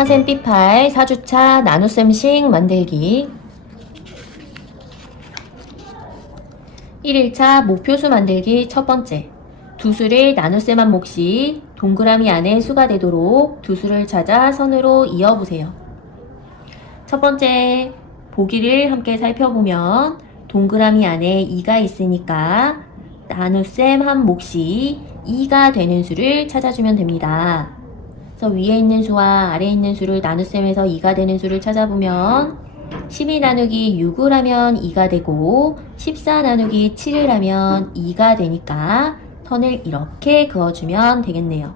수화샘 P8 4주차 나눗셈식 만들기 1일차 목표수 만들기 첫 번째 두 수를 나눗셈 한 몫이 동그라미 안에 수가 되도록 두 수를 찾아 선으로 이어보세요. 첫 번째 보기를 함께 살펴보면 동그라미 안에 2가 있으니까 나눗셈 한 몫이 2가 되는 수를 찾아주면 됩니다. 그래서 위에 있는 수와 아래에 있는 수를 나눗셈에서 2가 되는 수를 찾아보면 12 나누기 6을 하면 2가 되고 14 나누기 7을 하면 2가 되니까 선을 이렇게 그어주면 되겠네요.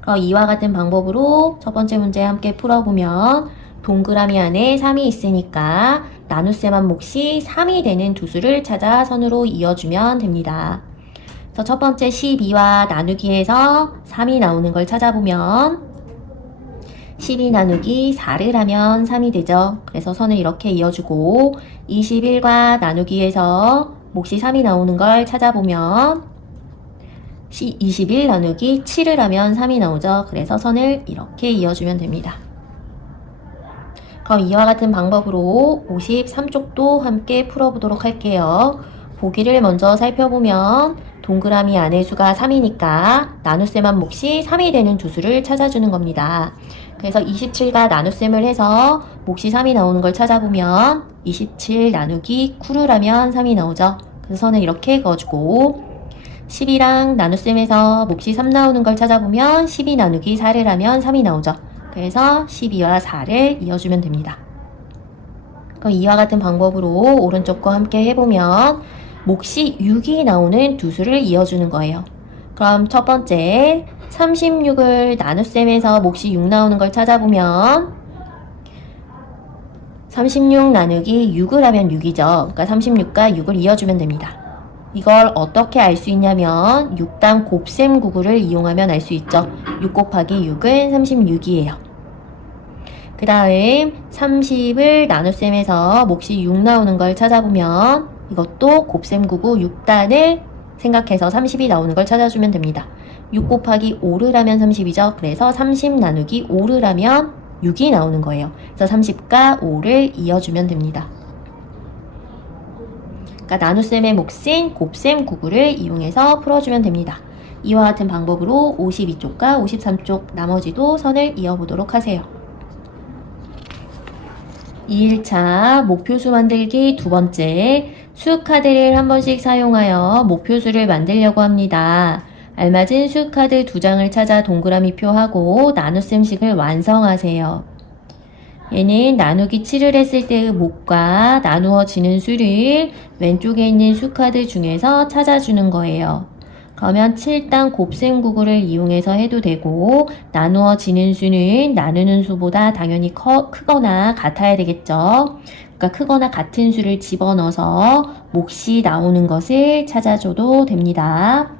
그럼 이와 같은 방법으로 첫 번째 문제 함께 풀어보면 동그라미 안에 3이 있으니까 나눗셈 한 몫이 3이 되는 두 수를 찾아 선으로 이어주면 됩니다. 그래서 첫 번째 12와 나누기에서 3이 나오는 걸 찾아보면 12 나누기 4를 하면 3이 되죠. 그래서 선을 이렇게 이어주고 21과 나누기에서 몫이 3이 나오는 걸 찾아보면 21 나누기 7을 하면 3이 나오죠. 그래서 선을 이렇게 이어주면 됩니다. 그럼 이와 같은 방법으로 53쪽도 함께 풀어보도록 할게요. 보기를 먼저 살펴보면 동그라미 안의 수가 3이니까 나눗셈 한 몫이 3이 되는 두 수를 찾아주는 겁니다. 그래서 27과 나눗셈을 해서 몫이 3이 나오는 걸 찾아보면 27 나누기 9를 하면 3이 나오죠. 그래서 선을 이렇게 그어주고 10이랑 나눗셈에서 몫이 3 나오는 걸 찾아보면 12 나누기 4를 하면 3이 나오죠. 그래서 12와 4를 이어주면 됩니다. 그럼 이와 같은 방법으로 오른쪽과 함께 해보면 몫이 6이 나오는 두 수를 이어주는 거예요. 그럼 첫 번째 36을 나눗셈에서 몫이 6 나오는 걸 찾아보면 36 나누기 6을 하면 6이죠. 그러니까 36과 6을 이어주면 됩니다. 이걸 어떻게 알 수 있냐면 6단 곱셈 구구를 이용하면 알 수 있죠. 6 곱하기 6은 36이에요. 그 다음 30을 나눗셈에서 몫이 6 나오는 걸 찾아보면 이것도 곱셈 구구 6단을 생각해서 30이 나오는 걸 찾아주면 됩니다. 6 곱하기 5를 하면 30이죠. 그래서 30 나누기 5를 하면 6이 나오는 거예요. 그래서 30과 5를 이어주면 됩니다. 그러니까 나눗셈의 몫인 곱셈 구구를 이용해서 풀어주면 됩니다. 이와 같은 방법으로 52쪽과 53쪽 나머지도 선을 이어보도록 하세요. 2일차 목표수 만들기 두 번째 수카드를 한 번씩 사용하여 목표수를 만들려고 합니다. 알맞은 수카드 두 장을 찾아 동그라미 표하고 나눗셈식을 완성하세요. 얘는 나누기 7을 했을 때의 목과 나누어지는 수를 왼쪽에 있는 수카드 중에서 찾아주는 거예요. 그러면 7단 곱셈 구구를 이용해서 해도 되고 나누어지는 수는 나누는 수보다 당연히 커, 크거나 같아야 되겠죠. 그러니까 크거나 같은 수를 집어넣어서 몫이 나오는 것을 찾아줘도 됩니다.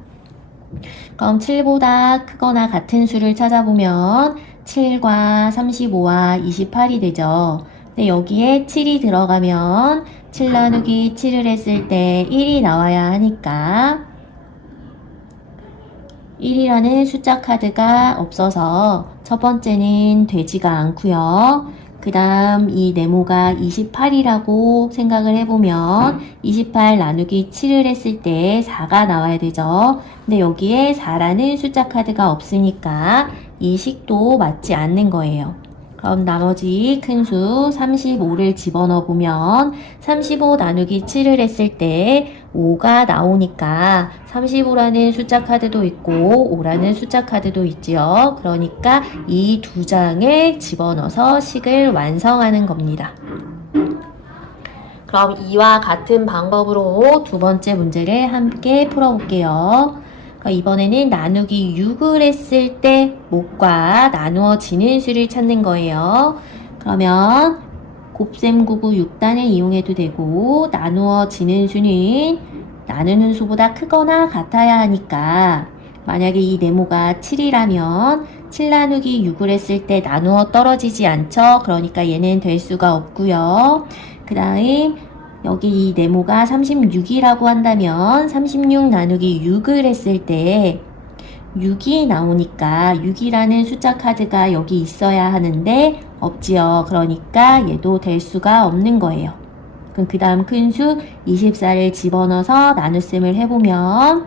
그럼 7보다 크거나 같은 수를 찾아보면 7과 35와 28이 되죠. 근데 여기에 7이 들어가면 7 나누기 7을 했을 때 1이 나와야 하니까 1이라는 숫자 카드가 없어서 첫 번째는 되지가 않고요. 그 다음 이 네모가 28이라고 생각을 해보면 28 나누기 7을 했을 때 4가 나와야 되죠. 근데 여기에 4라는 숫자 카드가 없으니까 이 식도 맞지 않는 거예요. 그럼 나머지 큰 수 35를 집어넣어 보면 35 나누기 7을 했을 때 5가 나오니까 35라는 숫자 카드도 있고 5라는 숫자 카드도 있지요. 그러니까 이 두 장을 집어넣어서 식을 완성하는 겁니다. 그럼 이와 같은 방법으로 두 번째 문제를 함께 풀어볼게요. 그러니까 이번에는 나누기 6을 했을 때 목과 나누어지는 수를 찾는 거예요. 그러면 곱셈 구구 6단을 이용해도 되고 나누어지는 수는 나누는 수보다 크거나 같아야 하니까 만약에 이 네모가 7이라면 7 나누기 6을 했을 때 나누어 떨어지지 않죠. 그러니까 얘는 될 수가 없고요. 그 다음 여기 이 네모가 36이라고 한다면 36 나누기 6을 했을 때 6이 나오니까 6이라는 숫자 카드가 여기 있어야 하는데 없지요. 그러니까 얘도 될 수가 없는 거예요. 그럼 그 다음 큰 수 24를 집어넣어서 나눗셈을 해보면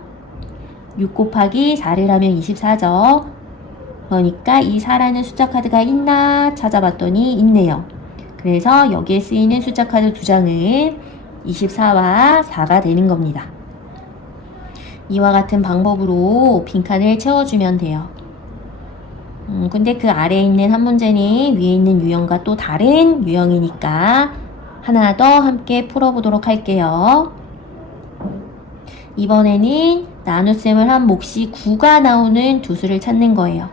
6 곱하기 4를 하면 24죠. 그러니까 이 4라는 숫자 카드가 있나 찾아봤더니 있네요. 그래서 여기에 쓰이는 숫자 카드 두 장은 24와 4가 되는 겁니다. 이와 같은 방법으로 빈칸을 채워주면 돼요. 음, 근데 그 아래에 있는 한 문제는 위에 있는 유형과 또 다른 유형이니까 하나 더 함께 풀어보도록 할게요. 이번에는 나눗셈을 한 몫이 9가 나오는 두 수를 찾는 거예요.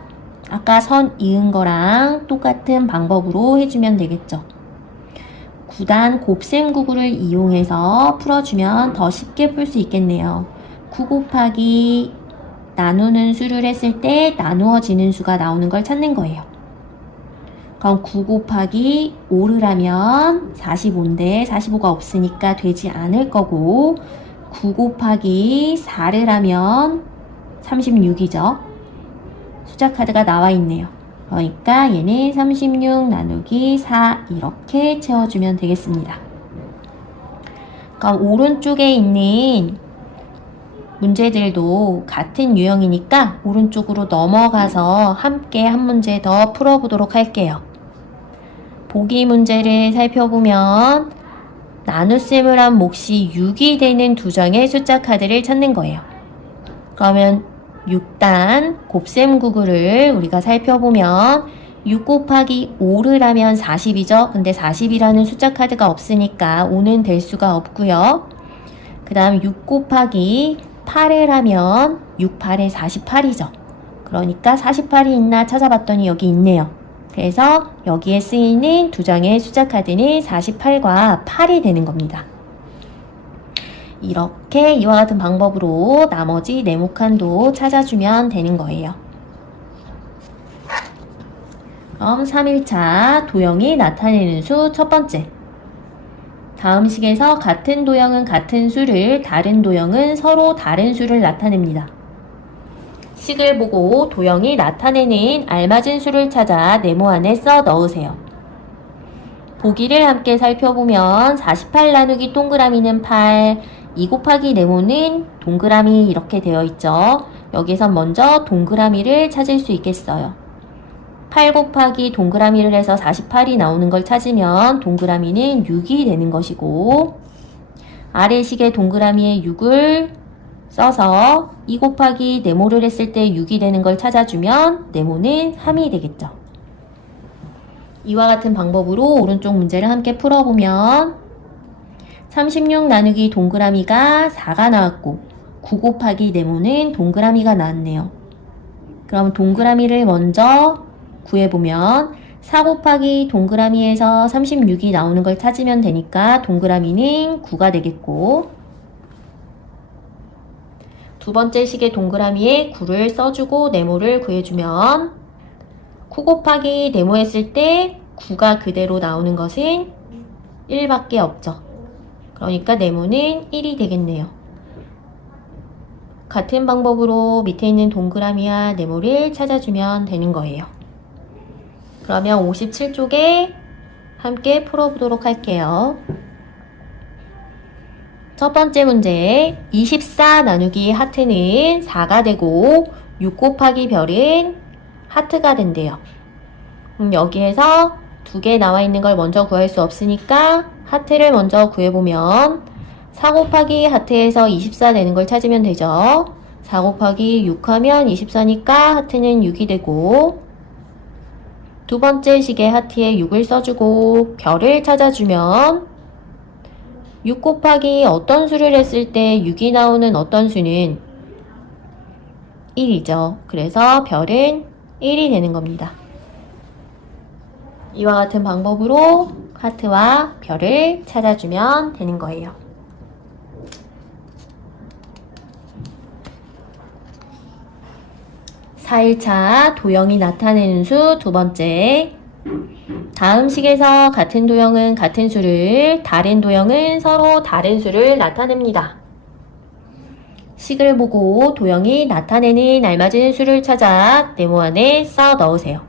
아까 선 이은 거랑 똑같은 방법으로 해주면 되겠죠. 9단 곱셈 구구를 이용해서 풀어주면 더 쉽게 풀 수 있겠네요. 9 곱하기 나누는 수를 했을 때 나누어지는 수가 나오는 걸 찾는 거예요. 그럼 9 곱하기 5를 하면 45인데 45가 없으니까 되지 않을 거고 9 곱하기 4를 하면 36이죠. 숫자 카드가 나와 있네요. 그러니까 얘는 36 나누기 4 이렇게 채워주면 되겠습니다. 그럼 오른쪽에 있는 문제들도 같은 유형이니까 오른쪽으로 넘어가서 함께 한 문제 더 풀어보도록 할게요. 보기 문제를 살펴보면 나눗셈을 한 몫이 6이 되는 두 장의 숫자 카드를 찾는 거예요. 그러면 6단 곱셈 구구를 우리가 살펴보면 6 곱하기 5를 하면 40이죠. 근데 40이라는 숫자 카드가 없으니까 5는 될 수가 없고요. 그 다음 6 곱하기 8을 하면 6, 8에 48이죠. 그러니까 48이 있나 찾아봤더니 여기 있네요. 그래서 여기에 쓰이는 두 장의 숫자 카드는 48과 8이 되는 겁니다. 이렇게 이와 같은 방법으로 나머지 네모칸도 찾아주면 되는 거예요. 그럼 3일차 도형이 나타내는 수 첫 번째. 다음 식에서 같은 도형은 같은 수를, 다른 도형은 서로 다른 수를 나타냅니다. 식을 보고 도형이 나타내는 알맞은 수를 찾아 네모 안에 써 넣으세요. 보기를 함께 살펴보면 48 나누기 동그라미는 8, 2 곱하기 네모는 동그라미 이렇게 되어 있죠. 여기서 먼저 동그라미를 찾을 수 있겠어요. 8 곱하기 동그라미를 해서 48이 나오는 걸 찾으면 동그라미는 6이 되는 것이고 아래 식의 동그라미에 6을 써서 2 곱하기 네모를 했을 때 6이 되는 걸 찾아주면 네모는 3이 되겠죠. 이와 같은 방법으로 오른쪽 문제를 함께 풀어보면 36 나누기 동그라미가 4가 나왔고 9 곱하기 네모는 동그라미가 나왔네요. 그럼 동그라미를 먼저 구해보면 4 곱하기 동그라미에서 36이 나오는 걸 찾으면 되니까 동그라미는 9가 되겠고 두 번째 식의 동그라미에 9를 써주고 네모를 구해주면 9 곱하기 네모 했을 때 9가 그대로 나오는 것은 1밖에 없죠. 그러니까 네모는 1이 되겠네요. 같은 방법으로 밑에 있는 동그라미와 네모를 찾아주면 되는 거예요. 그러면 57쪽에 함께 풀어보도록 할게요. 첫 번째 문제 24 나누기 하트는 4가 되고 6 곱하기 별은 하트가 된대요. 음, 여기에서 두 개 나와 있는 걸 먼저 구할 수 없으니까 하트를 먼저 구해보면 4 곱하기 하트에서 24 되는 걸 찾으면 되죠. 4 곱하기 6 하면 24니까 하트는 6이 되고 두 번째 식의 하트에 6을 써주고 별을 찾아주면 6 곱하기 어떤 수를 했을 때 6이 나오는 어떤 수는 1이죠. 그래서 별은 1이 되는 겁니다. 이와 같은 방법으로 하트와 별을 찾아주면 되는 거예요. 사일차 도형이 나타내는 수 두 번째. 다음 식에서 같은 도형은 같은 수를, 다른 도형은 서로 다른 수를 나타냅니다. 식을 보고 도형이 나타내는 알맞은 수를 찾아 네모 안에 써 넣으세요.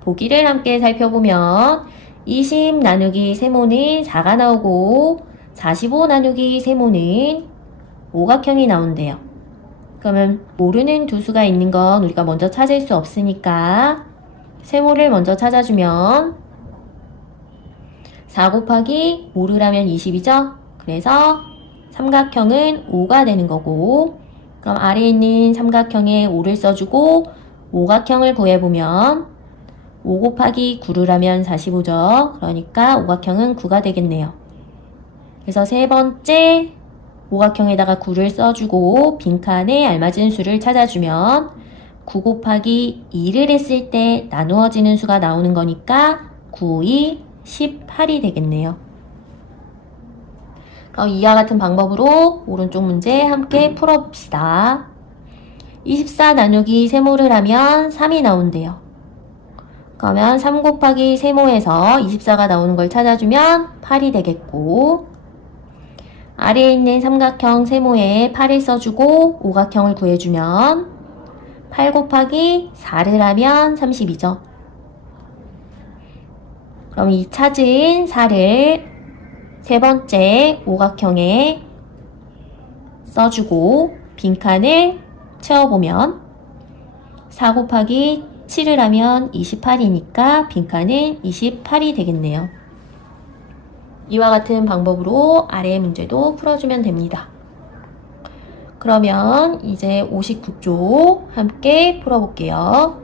보기를 함께 살펴보면 20 나누기 세모는 4가 나오고 45 나누기 세모는 오각형이 나온대요. 그러면 모르는 두 수가 있는 건 우리가 먼저 찾을 수 없으니까 세모를 먼저 찾아주면 4 곱하기 5를 하면 20이죠? 그래서 삼각형은 5가 되는 거고 그럼 아래에 있는 삼각형에 5를 써주고 오각형을 구해보면 5 곱하기 9를 하면 45죠. 그러니까 오각형은 9가 되겠네요. 그래서 세 번째 오각형에다가 9를 써주고 빈칸에 알맞은 수를 찾아주면 9 곱하기 2를 했을 때 나누어지는 수가 나오는 거니까 9, 2, 18이 되겠네요. 그럼 이와 같은 방법으로 오른쪽 문제 함께 풀어봅시다. 24 나누기 세모를 하면 3이 나온대요. 그러면 3 곱하기 세모에서 24가 나오는 걸 찾아주면 8이 되겠고 아래에 있는 삼각형 세모에 8을 써주고 오각형을 구해주면 8 곱하기 4를 하면 30이죠. 그럼 이 찾은 4를 세 번째 오각형에 써주고 빈칸을 채워보면 4 곱하기 7을 하면 28이니까 빈칸은 28이 되겠네요. 이와 같은 방법으로 아래의 문제도 풀어주면 됩니다. 그러면 이제 59쪽 함께 풀어볼게요.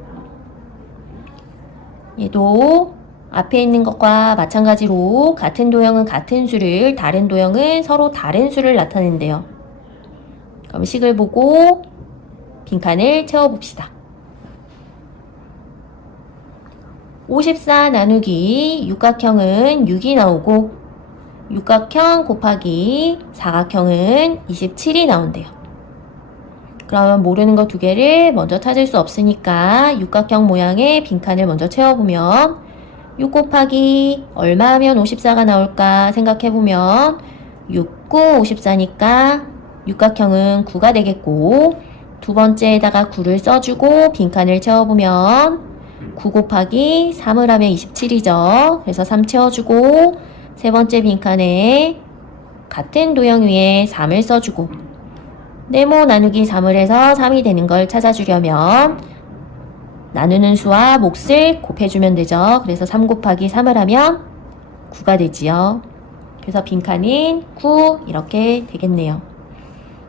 얘도 앞에 있는 것과 마찬가지로 같은 도형은 같은 수를, 다른 도형은 서로 다른 수를 나타낸대요. 그럼 식을 보고 빈칸을 채워봅시다. 54 나누기 육각형은 6이 나오고 육각형 곱하기 사각형은 27이 나온대요. 그러면 모르는 거 두 개를 먼저 찾을 수 없으니까 육각형 모양의 빈칸을 먼저 채워보면 6 곱하기 얼마 하면 54가 나올까 생각해보면 6, 9, 54니까 육각형은 9가 되겠고 두 번째에다가 9를 써주고 빈칸을 채워보면 9 곱하기 3을 하면 27이죠. 그래서 3 채워주고 세 번째 빈칸에 같은 도형 위에 3을 써주고 네모 나누기 3을 해서 3이 되는 걸 찾아주려면 나누는 수와 몫을 곱해주면 되죠. 그래서 3 곱하기 3을 하면 9가 되지요. 그래서 빈칸인 9 이렇게 되겠네요.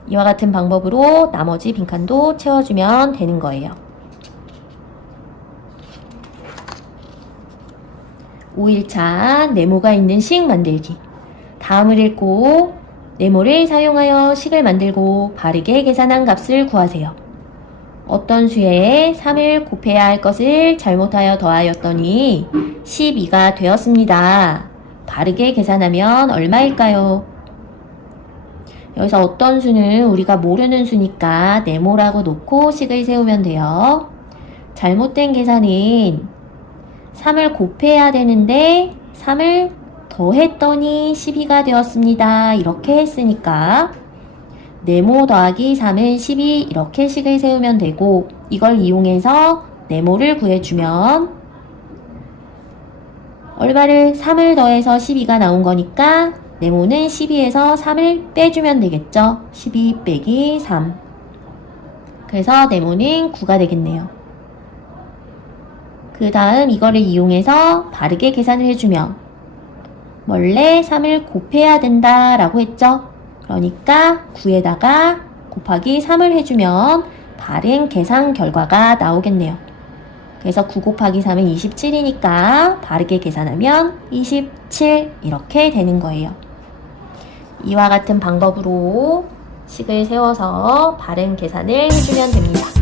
이와 같은 방법으로 나머지 빈칸도 채워주면 되는 거예요. 5일차 네모가 있는 식 만들기. 다음을 읽고 네모를 사용하여 식을 만들고 바르게 계산한 값을 구하세요. 어떤 수에 3을 곱해야 할 것을 잘못하여 더하였더니 12가 되었습니다. 바르게 계산하면 얼마일까요? 여기서 어떤 수는 우리가 모르는 수니까 네모라고 놓고 식을 세우면 돼요. 잘못된 계산은 3을 곱해야 되는데 3을 더했더니 12가 되었습니다. 이렇게 했으니까 네모 더하기 3은 12 이렇게 식을 세우면 되고 이걸 이용해서 네모를 구해주면 얼마를 3을 더해서 12가 나온 거니까 네모는 12에서 3을 빼주면 되겠죠. 12 빼기 3 그래서 네모는 9가 되겠네요. 그 다음 이거를 이용해서 바르게 계산을 해주면 원래 3을 곱해야 된다 라고 했죠. 그러니까 9에다가 곱하기 3을 해주면 바른 계산 결과가 나오겠네요. 그래서 9 곱하기 3은 27이니까 바르게 계산하면 27 이렇게 되는 거예요. 이와 같은 방법으로 식을 세워서 바른 계산을 해주면 됩니다.